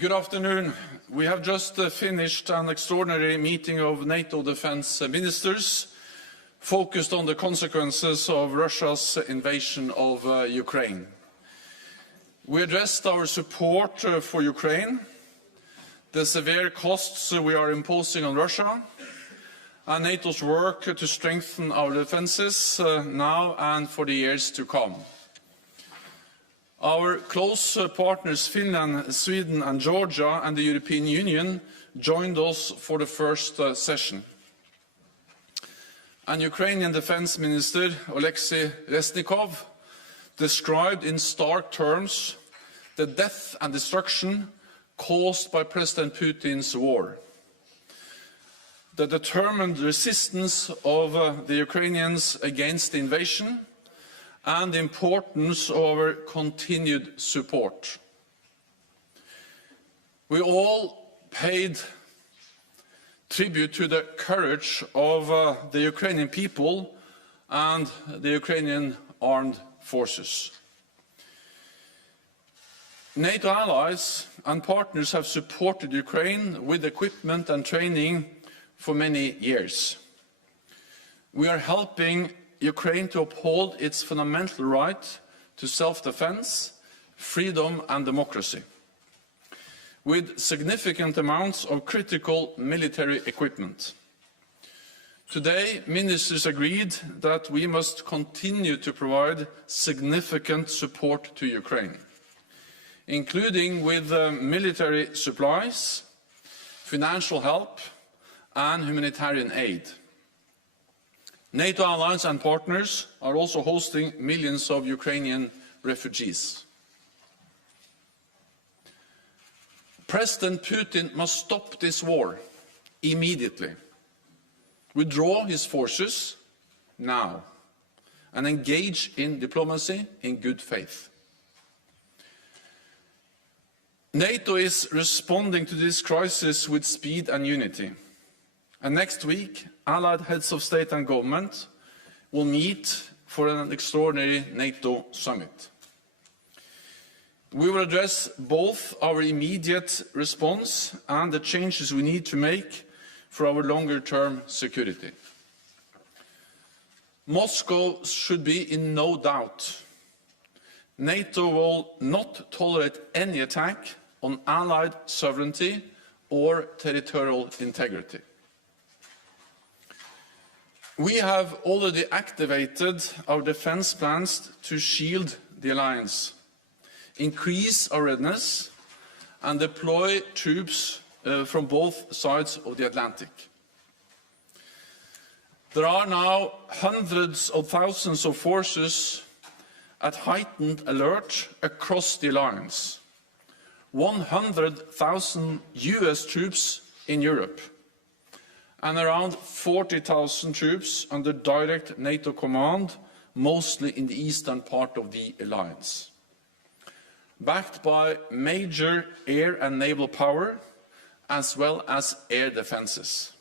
Good afternoon. We have just finished an extraordinary meeting of NATO defense ministers focused on the consequences of Russia's invasion of Ukraine. We addressed our support for Ukraine, the severe costs we are imposing on Russia, and NATO's work to strengthen our defenses now and for the years to come. Our close partners Finland, Sweden and Georgia and the European Union joined us for the first session. And Ukrainian Defense Minister Oleksiy Reznikov described in stark terms the death and destruction caused by President Putin's war. The determined resistance of the Ukrainians against the invasion and the importance of our continued support. We all paid tribute to the courage of the Ukrainian people and the Ukrainian armed forces. NATO allies and partners have supported Ukraine with equipment and training for many years. We are helping Ukraine to uphold its fundamental right to self-defense, freedom and democracy, with significant amounts of critical military equipment. Today, ministers agreed that we must continue to provide significant support to Ukraine, including with military supplies, financial help and humanitarian aid. NATO allies and partners are also hosting millions of Ukrainian refugees. President Putin must stop this war immediately, withdraw his forces now, and engage in diplomacy in good faith. NATO is responding to this crisis with speed and unity. And next week, allied heads of state and government will meet for an extraordinary NATO summit. We will address both our immediate response and the changes we need to make for our longer-term security. Moscow should be in no doubt. NATO will not tolerate any attack on allied sovereignty or territorial integrity. We have already activated our defense plans to shield the alliance, increase our readiness and deploy troops from both sides of the Atlantic. There are now hundreds of thousands of forces at heightened alert across the alliance, 100,000 US troops in Europe, and around 40,000 troops under direct NATO command, mostly in the eastern part of the alliance, backed by major air and naval power, as well as air defenses.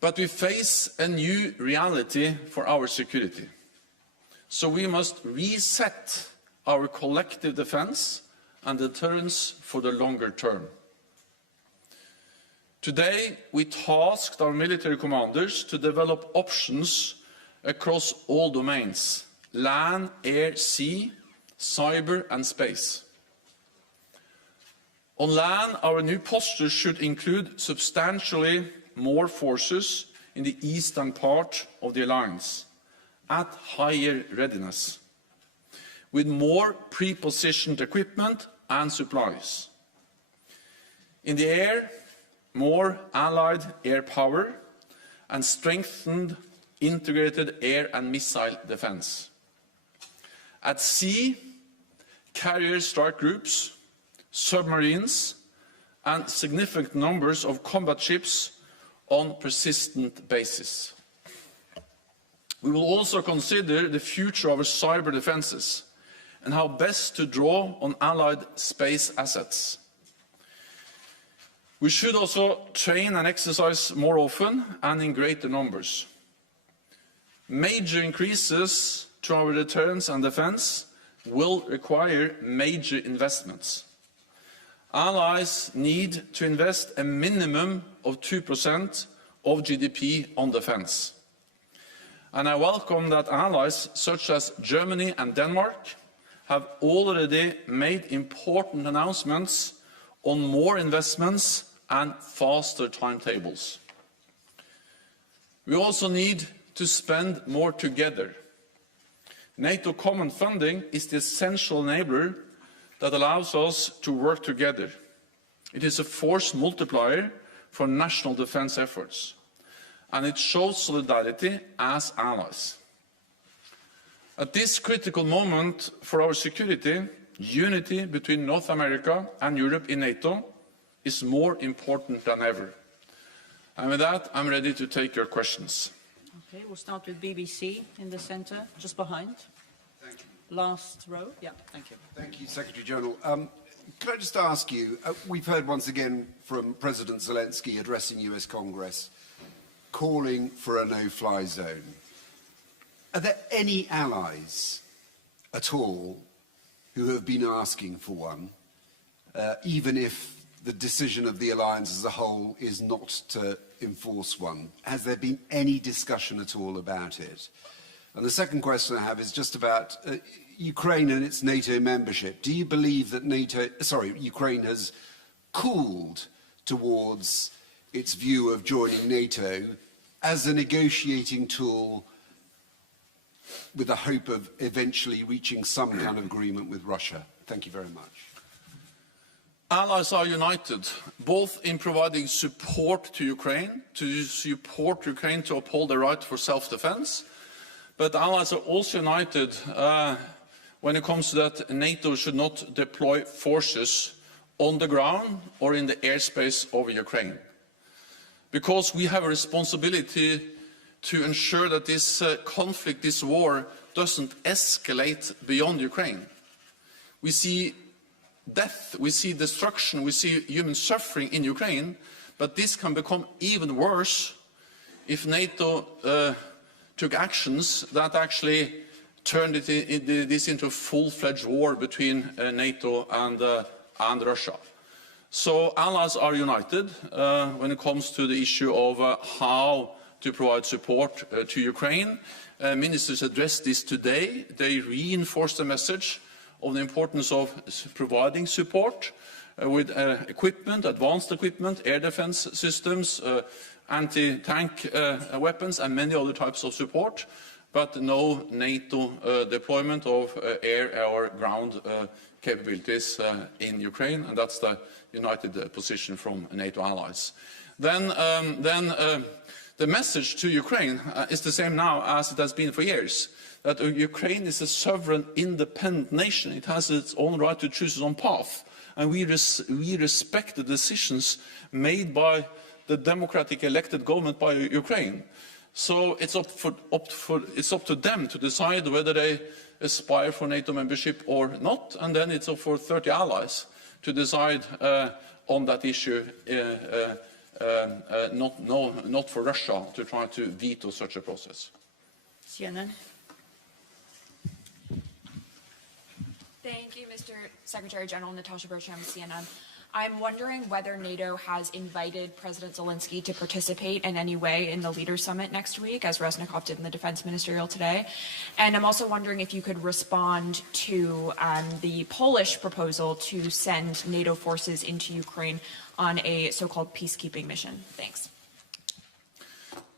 But we face a new reality for our security, so we must reset our collective defense and deterrence for the longer term. Today, we tasked our military commanders to develop options across all domains: land, air, sea, cyber and space. On land, our new posture should include substantially more forces in the eastern part of the alliance, at higher readiness, with more pre-positioned equipment and supplies. In the air, more allied air power and strengthened integrated air and missile defense. At sea, carrier strike groups, submarines and significant numbers of combat ships on persistent basis. We will also consider the future of our cyber defenses and how best to draw on allied space assets. We should also train and exercise more often and in greater numbers. Major increases to our deterrence and defense will require major investments. Allies need to invest a minimum of 2% of GDP on defense. And I welcome that allies such as Germany and Denmark have already made important announcements on more investments and faster timetables. We also need to spend more together. NATO common funding is the essential enabler that allows us to work together. It is a force multiplier for national defense efforts, and it shows solidarity as allies. At this critical moment for our security, unity between North America and Europe in NATO is more important than ever. And with that, I'm ready to take your questions. Okay, we'll start with BBC in the center, just behind. Thank you. Last row. Yeah, thank you. Thank you, Secretary General. Can I just ask you, we've heard once again from President Zelensky addressing US Congress, calling for a no-fly zone. Are there any allies at all who have been asking for one, even if the decision of the alliance as a whole is not to enforce one? Has there been any discussion at all about it? And the second question I have is just about Ukraine and its NATO membership. Do you believe that Ukraine has cooled towards its view of joining NATO as a negotiating tool with the hope of eventually reaching some kind of agreement with Russia? Thank you very much. Allies are united, both in providing support to Ukraine to uphold the right for self-defense, but allies are also united when it comes to that NATO should not deploy forces on the ground or in the airspace over Ukraine. Because we have a responsibility to ensure that this conflict, this war, doesn't escalate beyond Ukraine. We see death, we see destruction, we see human suffering in Ukraine, but this can become even worse if NATO took actions that actually turned this into a full-fledged war between NATO and Russia. So allies are united when it comes to the issue of how to provide support to Ukraine. Ministers addressed this today. They reinforced the message of the importance of providing support with equipment, advanced equipment, air defense systems, anti-tank weapons and many other types of support, but no NATO deployment of air or ground capabilities in Ukraine, and that's the united position from NATO allies. Then the message to Ukraine is the same now as it has been for years, that Ukraine is a sovereign, independent nation. It has its own right to choose its own path, and we respect the decisions made by the democratic elected government by Ukraine. So it's up to them to decide whether they aspire for NATO membership or not, and then it's up for 30 allies to decide on that issue, not for Russia to try to veto such a process. CNN. Thank you, Mr. Secretary General. Natasha Bertram, CNN. I'm wondering whether NATO has invited President Zelensky to participate in any way in the Leaders Summit next week, as Reznikov did in the Defense Ministerial today. And I'm also wondering if you could respond to the Polish proposal to send NATO forces into Ukraine on a so-called peacekeeping mission. Thanks.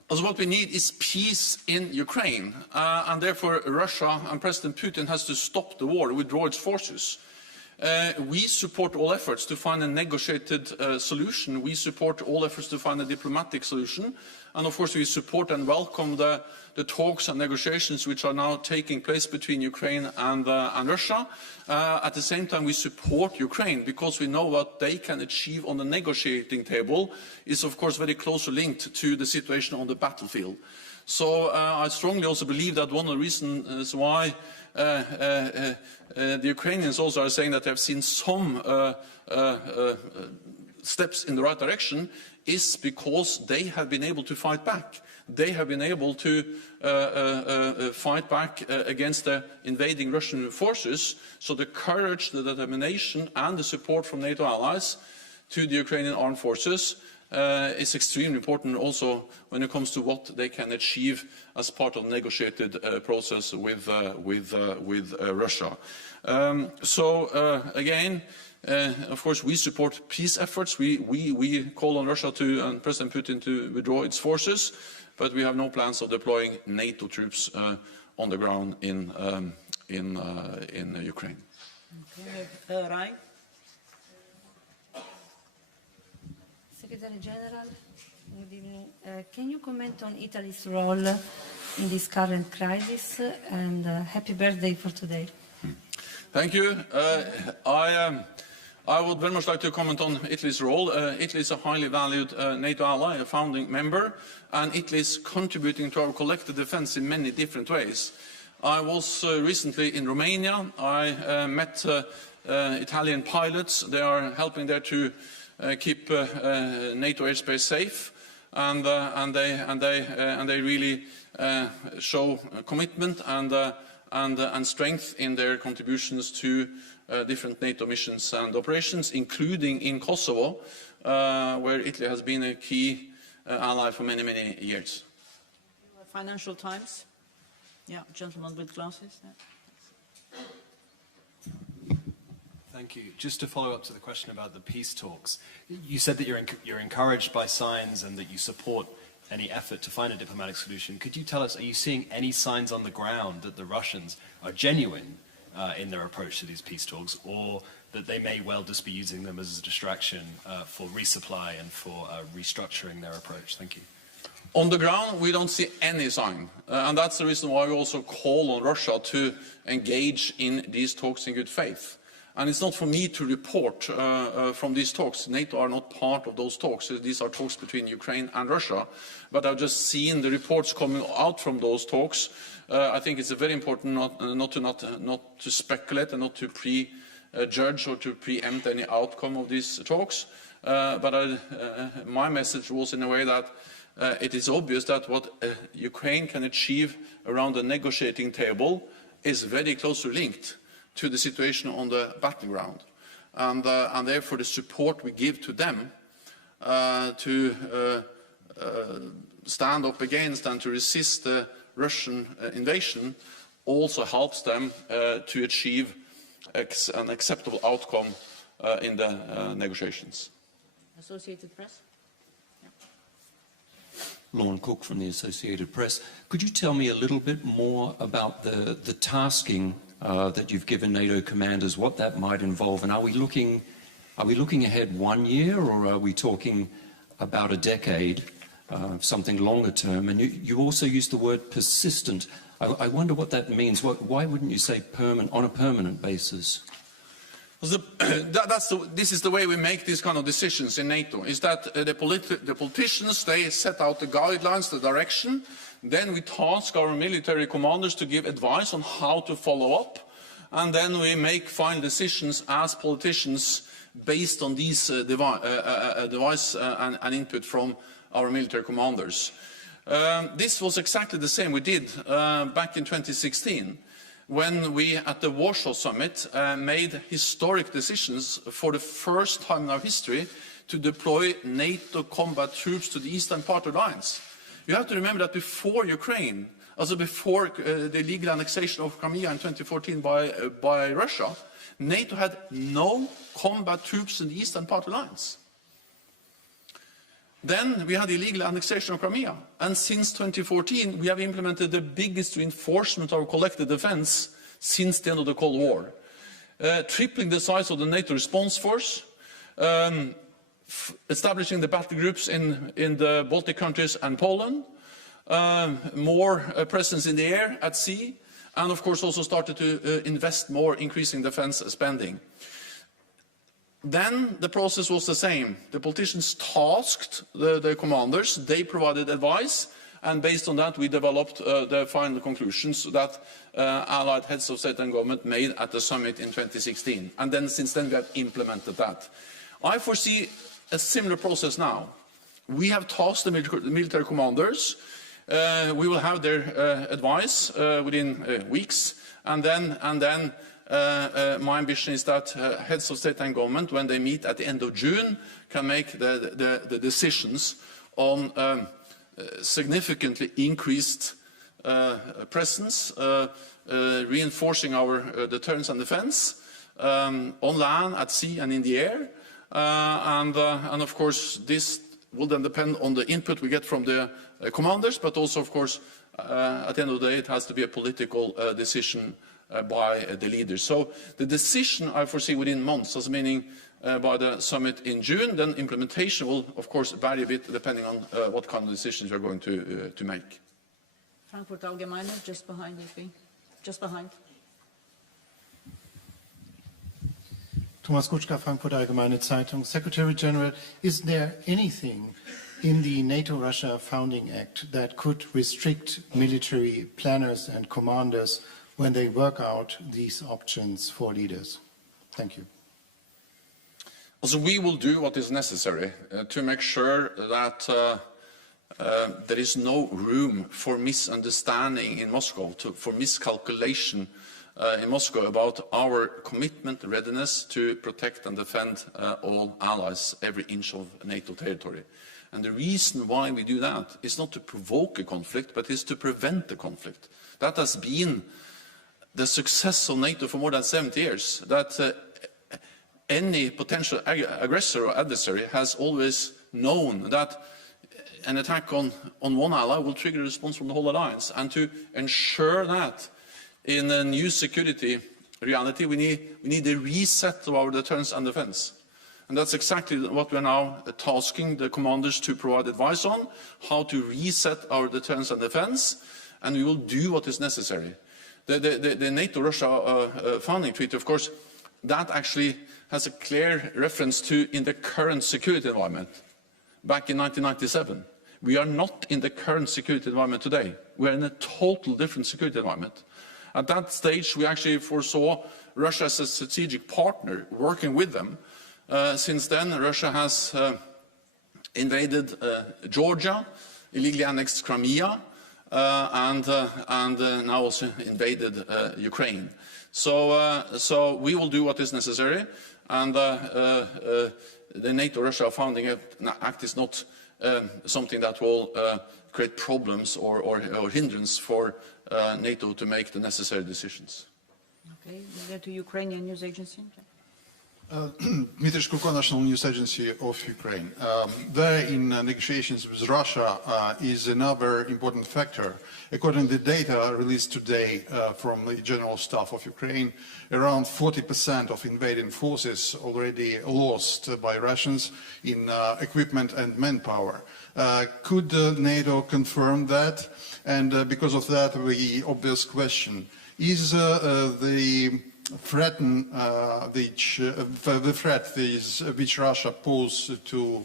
Also, what we need is peace in Ukraine, and therefore Russia and President Putin has to stop the war, withdraw its forces. We support all efforts to find a negotiated solution. We support all efforts to find a diplomatic solution. And of course we support and welcome the talks and negotiations which are now taking place between Ukraine and Russia. At the same time we support Ukraine because we know what they can achieve on the negotiating table is of course very closely linked to the situation on the battlefield. So I strongly also believe that one of the reasons why the Ukrainians also are saying that they have seen some steps in the right direction is because they have been able to fight back. They have been able to fight back against the invading Russian forces. So the courage, the determination and the support from NATO allies to the Ukrainian armed forces is extremely important also when it comes to what they can achieve as part of the negotiated process with Russia. Again, of course, we support peace efforts. We call on Russia and President Putin to withdraw its forces, but we have no plans of deploying NATO troops on the ground in Ukraine. Okay. Rai? Secretary General, good evening. Can you comment on Italy's role in this current crisis? And happy birthday for today. Thank you. I would very much like to comment on Italy's role. Italy is a highly valued NATO ally, a founding member, and Italy is contributing to our collective defense in many different ways. I was recently in Romania. I met Italian pilots. They are helping there to keep NATO airspace safe, and they really show commitment and strength in their contributions to different NATO missions and operations, including in Kosovo, where Italy has been a key ally for many, many years. Financial Times? Yeah, gentleman with glasses. Yeah. Thank you. Just to follow up to the question about the peace talks, you said that you're encouraged by signs and that you support any effort to find a diplomatic solution. Could you tell us, are you seeing any signs on the ground that the Russians are genuine in their approach to these peace talks, or that they may well just be using them as a distraction for resupply and for restructuring their approach? Thank you. On the ground, we don't see any sign, and that's the reason why we also call on Russia to engage in these talks in good faith. And it's not for me to report from these talks. NATO are not part of those talks. These are talks between Ukraine and Russia. But I've just seen the reports coming out from those talks. I think it's very important not to speculate and not to prejudge or to preempt any outcome of these talks. But my message was in a way that it is obvious that what Ukraine can achieve around the negotiating table is very closely linked to the situation on the battleground, and therefore the support we give to them to stand up against and to resist the Russian invasion also helps them to achieve an acceptable outcome in the negotiations. Associated Press? Lorne Cook from the Associated Press. Could you tell me a little bit more about the tasking that you've given NATO commanders, what that might involve, and are we looking ahead 1 year, or are we talking about a decade, something longer term? And you also used the word persistent. I wonder what that means. Why wouldn't you say on a permanent basis? This is the way we make these kind of decisions in NATO, is that the politicians, they set out the guidelines, the direction, then we task our military commanders to give advice on how to follow up, and then we make final decisions as politicians based on these advice and input from our military commanders. This was exactly the same we did back in 2016. When we, at the Warsaw Summit, made historic decisions for the first time in our history to deploy NATO combat troops to the eastern part of the alliance. You have to remember that before Ukraine, also before the illegal annexation of Crimea in 2014 by Russia, NATO had no combat troops in the eastern part of the alliance. Then we had the illegal annexation of Crimea, and since 2014 we have implemented the biggest reinforcement of our collective defense since the end of the Cold War, tripling the size of the NATO response force, establishing the battle groups in the Baltic countries and Poland, more presence in the air, at sea, and of course also started to invest more, increasing defense spending. Then the process was the same. The politicians tasked the commanders, they provided advice, and based on that we developed the final conclusions that Allied heads of state and government made at the summit in 2016. And then since then we have implemented that. I foresee a similar process now. We have tasked the military commanders. We will have their advice within weeks, and then my ambition is that heads of state and government, when they meet at the end of June, can make the decisions on significantly increased presence, reinforcing our deterrence and defence on land, at sea, and in the air, and of course this will then depend on the input we get from the commanders, but also, of course, at the end of the day, it has to be a political decision by the leaders. So the decision I foresee within months, as meaning by the summit in June, then implementation will, of course, vary a bit depending on what kind of decisions we are going to make. Frankfurt Allgemeine, just behind you, just behind. Thomas Kutschka, Frankfurt Allgemeine Zeitung. Secretary General, is there anything in the NATO-Russia Founding Act that could restrict military planners and commanders when they work out these options for leaders? Thank you. Also, we will do what is necessary to make sure that there is no room for misunderstanding in Moscow, for miscalculation in Moscow about our commitment, readiness to protect and defend all allies, every inch of NATO territory. And the reason why we do that is not to provoke a conflict, but is to prevent the conflict. That has been the success of NATO for more than 70 years, that any potential aggressor or adversary has always known that an attack on one ally will trigger a response from the whole alliance. And to ensure that in a new security reality, we need a reset of our deterrence and defense. And that's exactly what we are now tasking the commanders to provide advice on, how to reset our deterrence and defense, and we will do what is necessary. The NATO-Russia founding treaty, of course, that actually has a clear reference to in the current security environment back in 1997. We are not in the current security environment today. We are in a total different security environment. At that stage, we actually foresaw Russia as a strategic partner, working with them. Since then, Russia has invaded Georgia, illegally annexed Crimea, and now also invaded Ukraine. So we will do what is necessary, and the NATO-Russia Founding Act is not something that will create problems or hindrance for NATO to make the necessary decisions. Okay, we go to Ukrainian news agency. Dmitry Shkulko, National News Agency of Ukraine. There in negotiations with Russia is another important factor. According to the data released today from the General Staff of Ukraine, around 40% of invading forces already lost by Russians in equipment and manpower. Could NATO confirm that? And because of that, the obvious question, is the threat which Russia poses to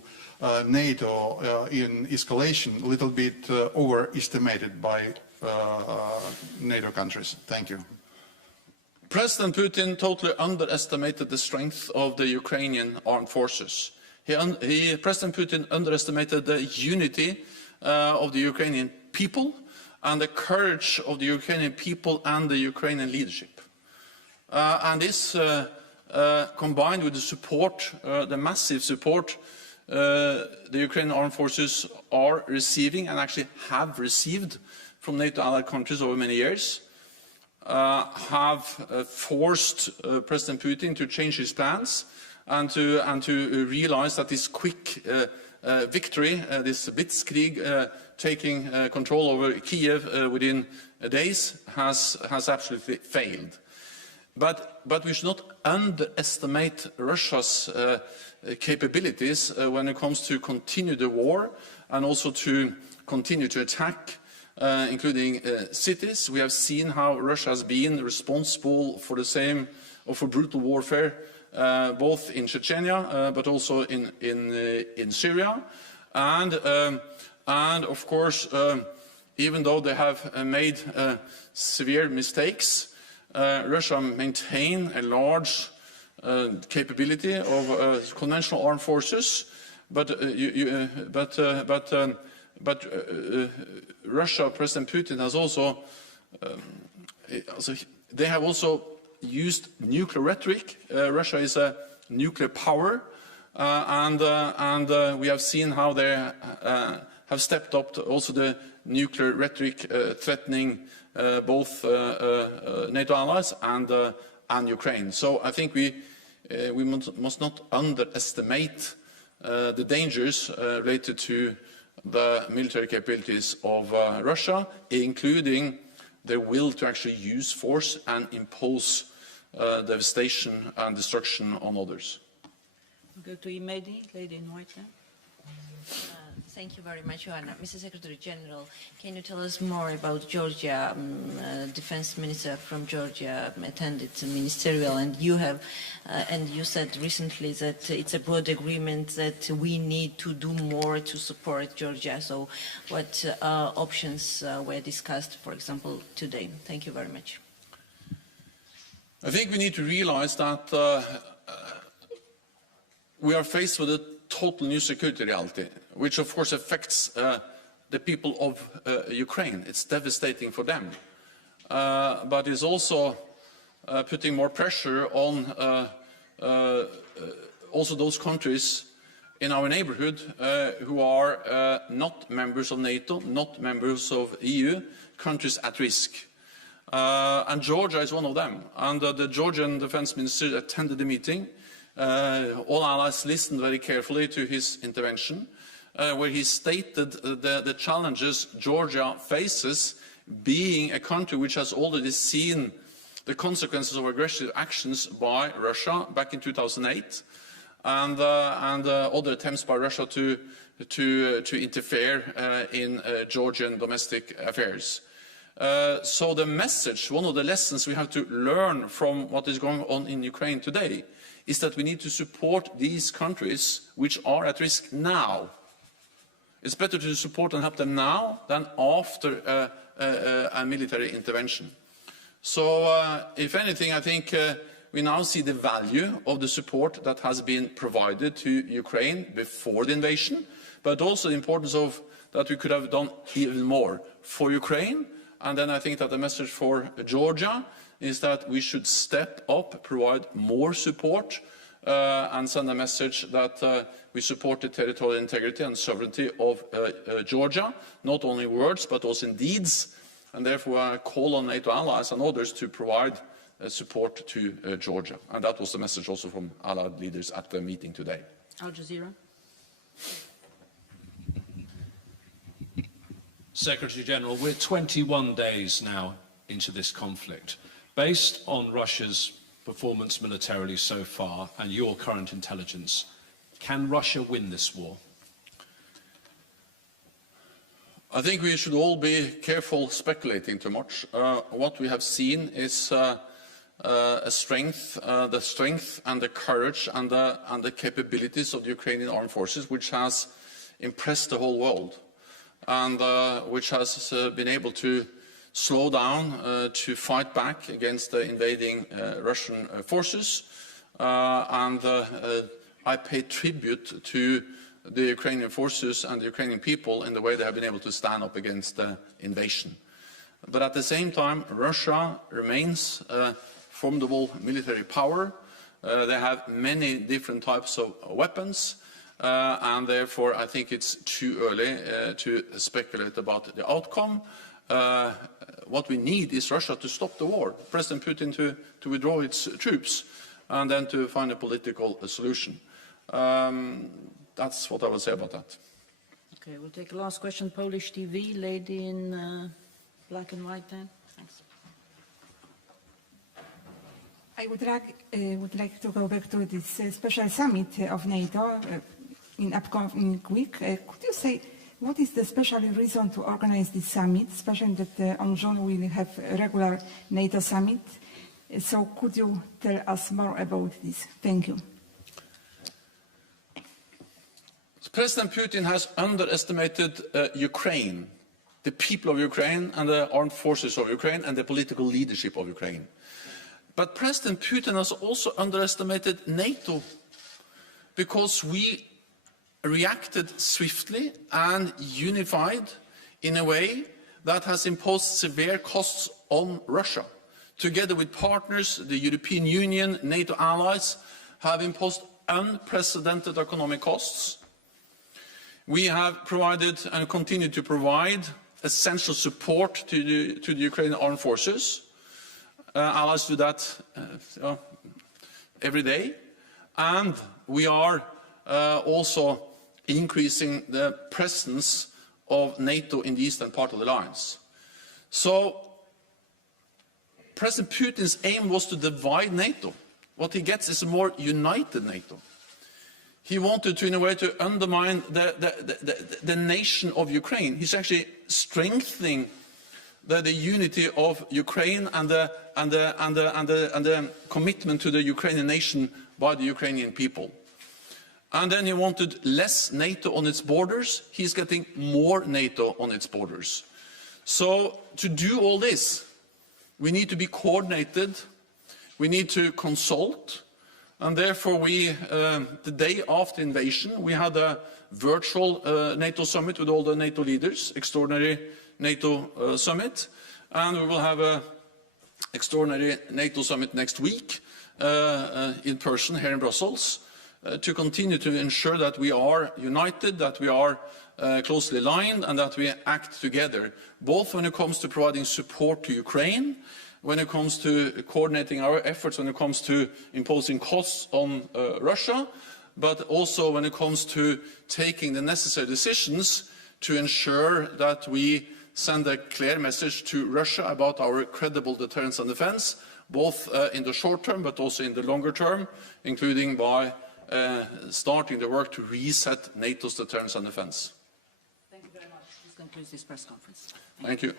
NATO in escalation a little bit overestimated by NATO countries? Thank you. President Putin totally underestimated the strength of the Ukrainian armed forces. President Putin underestimated the unity of the Ukrainian people and the courage of the Ukrainian people and the Ukrainian leadership. And this, combined with the support, the massive support the Ukrainian armed forces are receiving and actually have received from NATO allied countries over many years, have forced President Putin to change his plans and to realize that this quick victory, this blitzkrieg, taking control over Kiev within days, has absolutely failed. But we should not underestimate Russia's capabilities when it comes to continue the war and also to continue to attack, including cities. We have seen how Russia has been responsible for the same, or for brutal warfare, both in Chechnya, but also in Syria, and of course even though they have made severe mistakes, Russia maintain a large capability of conventional armed forces, but Russia, President Putin has also, they have also used nuclear rhetoric. Russia is a nuclear power, and we have seen how they have stepped up to also the nuclear rhetoric threatening both NATO allies and Ukraine. So I think we must not underestimate the dangers related to the military capabilities of Russia, including their will to actually use force and impose devastation and destruction on others. Go to Imedi, lady in white there. Thank you very much, Joanna. Mr. Secretary General, can you tell us more about Georgia? Defense Minister from Georgia attended the ministerial, and you have, and you said recently that it's a broad agreement that we need to do more to support Georgia. So, what options were discussed, for example, today? Thank you very much. I think we need to realize that we are faced with a total new security reality, which of course affects the people of Ukraine. It's devastating for them, but is also putting more pressure on also those countries in our neighborhood who are not members of NATO, not members of EU, countries at risk. And Georgia is one of them. And the Georgian defense minister attended the meeting. All allies listened very carefully to his intervention, where he stated the challenges Georgia faces, being a country which has already seen the consequences of aggressive actions by Russia back in 2008, and other attempts by Russia to interfere in Georgian domestic affairs. So the message, one of the lessons we have to learn from what is going on in Ukraine today, is that we need to support these countries which are at risk now. It's better to support and help them now than after a military intervention. So, if anything, I think we now see the value of the support that has been provided to Ukraine before the invasion, but also the importance of that we could have done even more for Ukraine. And then I think that the message for Georgia is that we should step up, provide more support, and send a message that we support the territorial integrity and sovereignty of Georgia, not only in words but also in deeds, and therefore I call on NATO allies and others to provide support to Georgia. And that was the message also from allied leaders at the meeting today. Al Jazeera. Secretary General, we're 21 days now into this conflict. Based on Russia's performance militarily so far and your current intelligence, can Russia win this war? I think we should all be careful speculating too much. What we have seen is the strength and the courage and the capabilities of the Ukrainian armed forces, which has impressed the whole world, and which has been able to slow down, to fight back against the invading Russian forces. I pay tribute to the Ukrainian forces and the Ukrainian people in the way they have been able to stand up against the invasion. But at the same time, Russia remains a formidable military power. They have many different types of weapons, and therefore I think it's too early to speculate about the outcome. What we need is Russia to stop the war, President Putin to withdraw its troops, and then to find a political solution. That's what I would say about that. Okay, we'll take a last question. Polish TV, lady in black and white then. Thanks. I would like to go back to this special summit of NATO in upcoming week. Could you say what is the special reason to organize this summit, especially that on June we will have a regular NATO summit? So could you tell us more about this? Thank you. President Putin has underestimated Ukraine the people of Ukraine and the armed forces of Ukraine and the political leadership of Ukraine. But President Putin has also underestimated NATO, because we reacted swiftly and unified in a way that has imposed severe costs on Russia. Together with partners, the European Union, NATO allies have imposed unprecedented economic costs. We have provided and continue to provide essential support to the Ukrainian armed forces. Allies do that every day. And we are also increasing the presence of NATO in the eastern part of the alliance. So President Putin's aim was to divide NATO. What he gets is a more united NATO. He wanted to, in a way, to undermine the nation of Ukraine. He's actually strengthening the unity of Ukraine and the commitment to the Ukrainian nation by the Ukrainian people. And then he wanted less NATO on its borders. He's getting more NATO on its borders. So to do all this, we need to be coordinated. We need to consult. And therefore, the day after invasion, we had a virtual NATO summit with all the NATO leaders, extraordinary NATO summit. And we will have an extraordinary NATO summit next week in person here in Brussels to continue to ensure that we are united, that we are closely aligned, and that we act together, both when it comes to providing support to Ukraine, when it comes to coordinating our efforts, when it comes to imposing costs on Russia, but also when it comes to taking the necessary decisions to ensure that we send a clear message to Russia about our credible deterrence and defense, both in the short term but also in the longer term, including by starting the work to reset NATO's deterrence and defense. Thank you very much. This concludes this press conference. Thank you.